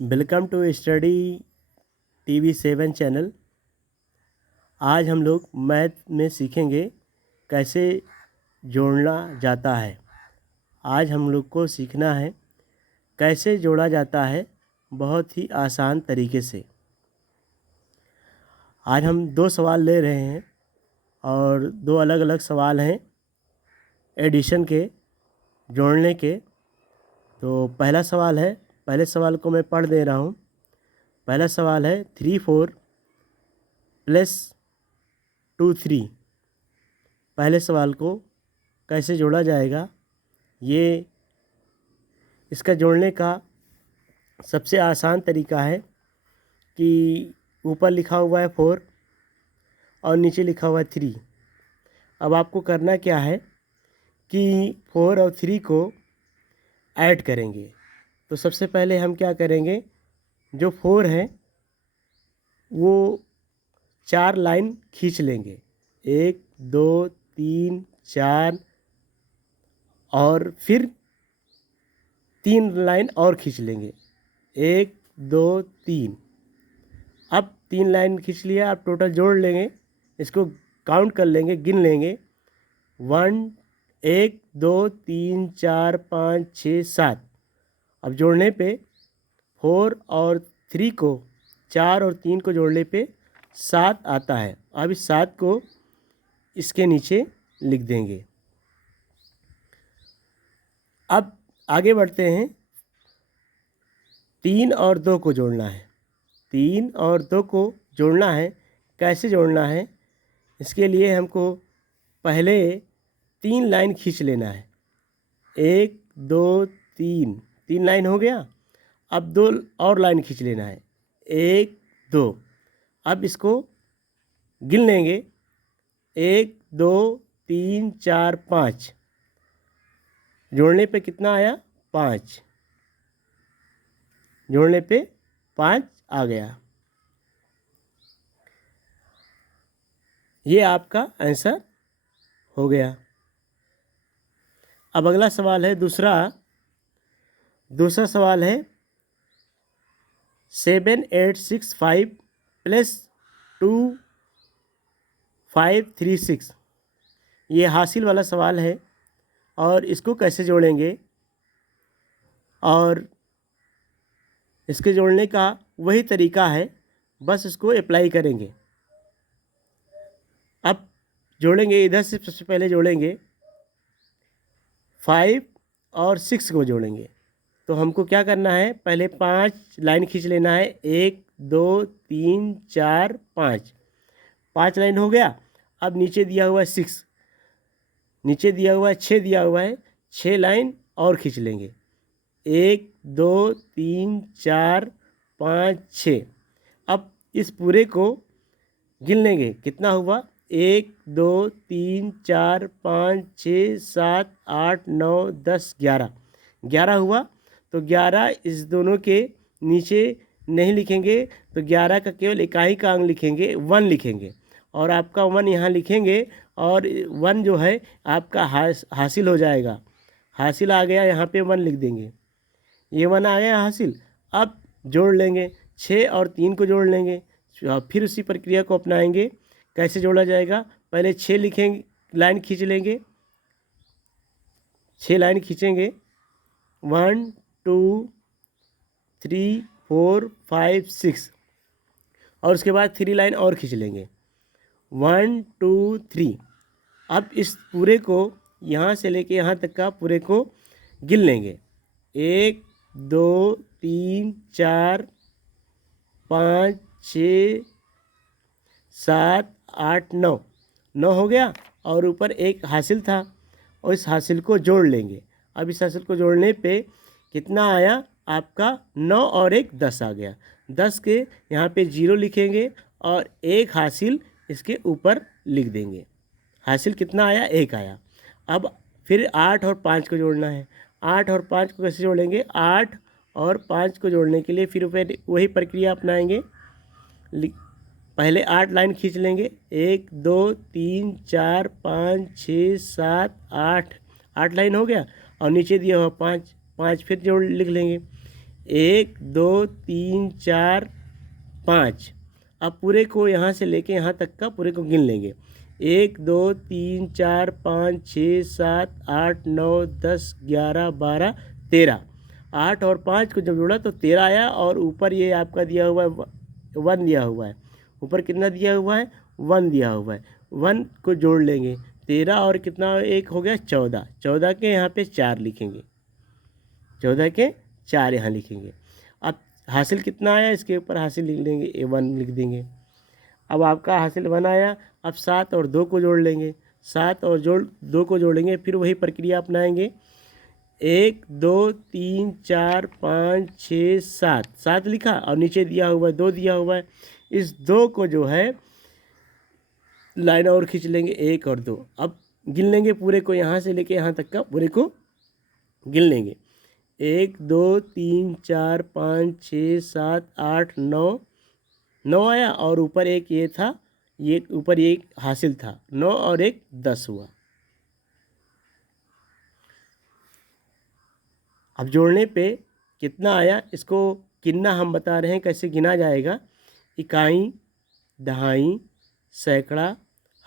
Welcome to study TV7 channel. आज हम लोग मैथ में सीखेंगे कैसे जोड़ना जाता है। आज हम लोग को सीखना है कैसे जोड़ा जाता है बहुत ही आसान तरीके से। आज हम दो सवाल ले रहे हैं और दो अलग अलग सवाल हैं एडिशन के, जोड़ने के। तो पहला सवाल है, पहले सवाल को मैं पढ़ दे रहा हूँ। पहला सवाल है 3 4 प्लस 2 3। पहले सवाल को कैसे जोड़ा जाएगा, ये इसका जोड़ने का सबसे आसान तरीका है कि ऊपर लिखा हुआ है 4 और नीचे लिखा हुआ है 3। अब आपको करना क्या है कि 4 और 3 को ऐड करेंगे। तो सबसे पहले हम क्या करेंगे, जो 4 है वो 4 लाइन खींच लेंगे, 1 2 3 4, और फिर 3 लाइन और खींच लेंगे, 1 2 3। अब 3 लाइन खींच लिया, अब टोटल जोड़ लेंगे, इसको काउंट कर लेंगे, गिन लेंगे। 1 2 3 4 5 6 7। अब जोड़ने पे 4 और 3 को, 4 और 3 को जोड़ने पे 7 आता है। अब इस 7 को इसके नीचे लिख देंगे। अब आगे बढ़ते हैं, 3 और 2 को जोड़ना है। 3 और 2 को जोड़ना है, कैसे जोड़ना है, इसके लिए हमको पहले 3 लाइन खींच लेना है, 1 2 3। 3 लाइन हो गया। अब 2 और लाइन खींच लेना है, 1 2। अब इसको गिन लेंगे, 1 2 3 4 5। जोड़ने पे कितना आया, 5। जोड़ने पे 5 आ गया। ये आपका आंसर हो गया। अब अगला सवाल है दूसरा सवाल है 7 8 6 5 प्लस 2 5 3 6। ये हासिल वाला सवाल है और इसको कैसे जोड़ेंगे, और इसके जोड़ने का वही तरीका है, बस इसको अप्लाई करेंगे। अब जोड़ेंगे, इधर से सबसे पहले जोड़ेंगे 5 और 6 को जोड़ेंगे। तो हमको क्या करना है, पहले 5 लाइन खींच लेना है, 1 2 3 4 5। 5 लाइन हो गया। अब नीचे दिया हुआ है 6, नीचे दिया हुआ है 6, दिया हुआ है 6 लाइन और खींच लेंगे, 1 2 3 4 5 6। अब इस पूरे को गिन लेंगे, कितना हुआ, 1 2 3 4 5 6 7 8 9 10 11। 11 हुआ। तो 11 इस दोनों के नीचे नहीं लिखेंगे, तो 11 का केवल इकाई का अंक लिखेंगे, 1 लिखेंगे, और आपका 1 यहाँ लिखेंगे, और 1 जो है आपका हासिल हो जाएगा। हासिल आ गया, यहाँ पे 1 लिख देंगे, ये 1 आ गया हासिल। अब जोड़ लेंगे, 6 और 3 को जोड़ लेंगे, फिर उसी प्रक्रिया को अपनाएंगे। कैसे जोड़ा जाएगा, पहले 6 लिखेंगे, लाइन खींच लेंगे, 6 लाइन खींचेंगे, 1 2 3 4 5 6, और उसके बाद 3 लाइन और खींच लेंगे, 1 2 3। अब इस पूरे को यहाँ से लेके यहाँ तक का पूरे को गिन लेंगे, 1 2 3 4 5 6 7 8 9। 9 हो गया, और ऊपर एक हासिल था, और इस हासिल को जोड़ लेंगे। अब इस हासिल को जोड़ने पे कितना आया आपका, 9 और 1 10 आ गया। 10 के यहाँ पे 0 लिखेंगे, और एक हासिल इसके ऊपर लिख देंगे। हासिल कितना आया, 1 आया। अब फिर 8 और 5 को जोड़ना है। 8 और 5 को कैसे जोड़ेंगे, 8 और 5 को जोड़ने के लिए फिर वही प्रक्रिया अपनाएंगे। पहले 8 लाइन खींच लेंगे, 1 2 3 4 5 6 7 8। 8 लाइन हो गया, और नीचे दिया हुआ 5 5 फिर जोड़ लिख लेंगे, 1 2 3 4 5। अब पूरे को यहाँ से लेके यहाँ तक का पूरे को गिन लेंगे। 1 2 3 4 5 6 7 8 9 10 11 12 13। 8 और 5 को जब जोड़ा तो 13 आया, और ऊपर ये आपका दिया हुआ है 1 दिया हुआ है। ऊपर कितना दिया हुआ है? 1 दिया हुआ है। 1 को जोड़ लेंगे। 13 और कितना एक हो गया? 14। 14 के यहाँ पे 4 लिखेंगे। 14 के 4 यहाँ लिखेंगे। अब हासिल कितना आया इसके ऊपर हासिल लिख लेंगे, 1 लिख देंगे। अब आपका हासिल 1 आया। अब 7 और 2 को जोड़ लेंगे। 7 और 2 को जोड़ेंगे, फिर वही प्रक्रिया अपनाएंगे। 1 2 3 4 5 6 7। 7 लिखा और नीचे दिया हुआ है 2 दिया हुआ है। इस 2 को जो है लाइन और खींच लेंगे, 1 और 2। अब गिन लेंगे पूरे को, यहाँ से लेके यहाँ तक का पूरे को गिन लेंगे। 1 2 3 4 5 6 7 8 9। 9 आया, और ऊपर एक ये था, ये ऊपर एक हासिल था। 9 और 1 10 हुआ। अब जोड़ने पे कितना आया इसको गिनना हम बता रहे हैं, कैसे गिना जाएगा। इकाई, दहाई, सैकड़ा,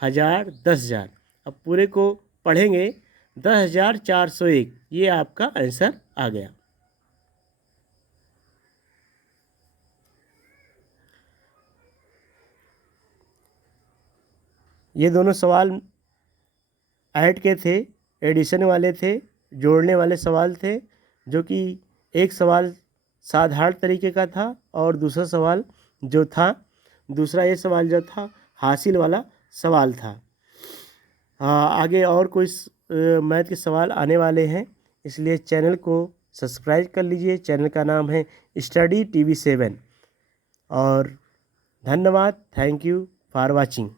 हज़ार, 10,000। अब पूरे को पढ़ेंगे। 10,401 ये आपका आंसर आ गया। ये दोनों सवाल ऐड के थे, एडिशन वाले थे, जोड़ने वाले सवाल थे, जो कि एक सवाल साधारण तरीके का था और दूसरा सवाल जो था, दूसरा ये सवाल जो था हासिल वाला सवाल था। आगे और कोई मैथ के सवाल आने वाले हैं, इसलिए चैनल को सब्सक्राइब कर लीजिए। चैनल का नाम है स्टडी TV 7। और धन्यवाद। Thank you for watching.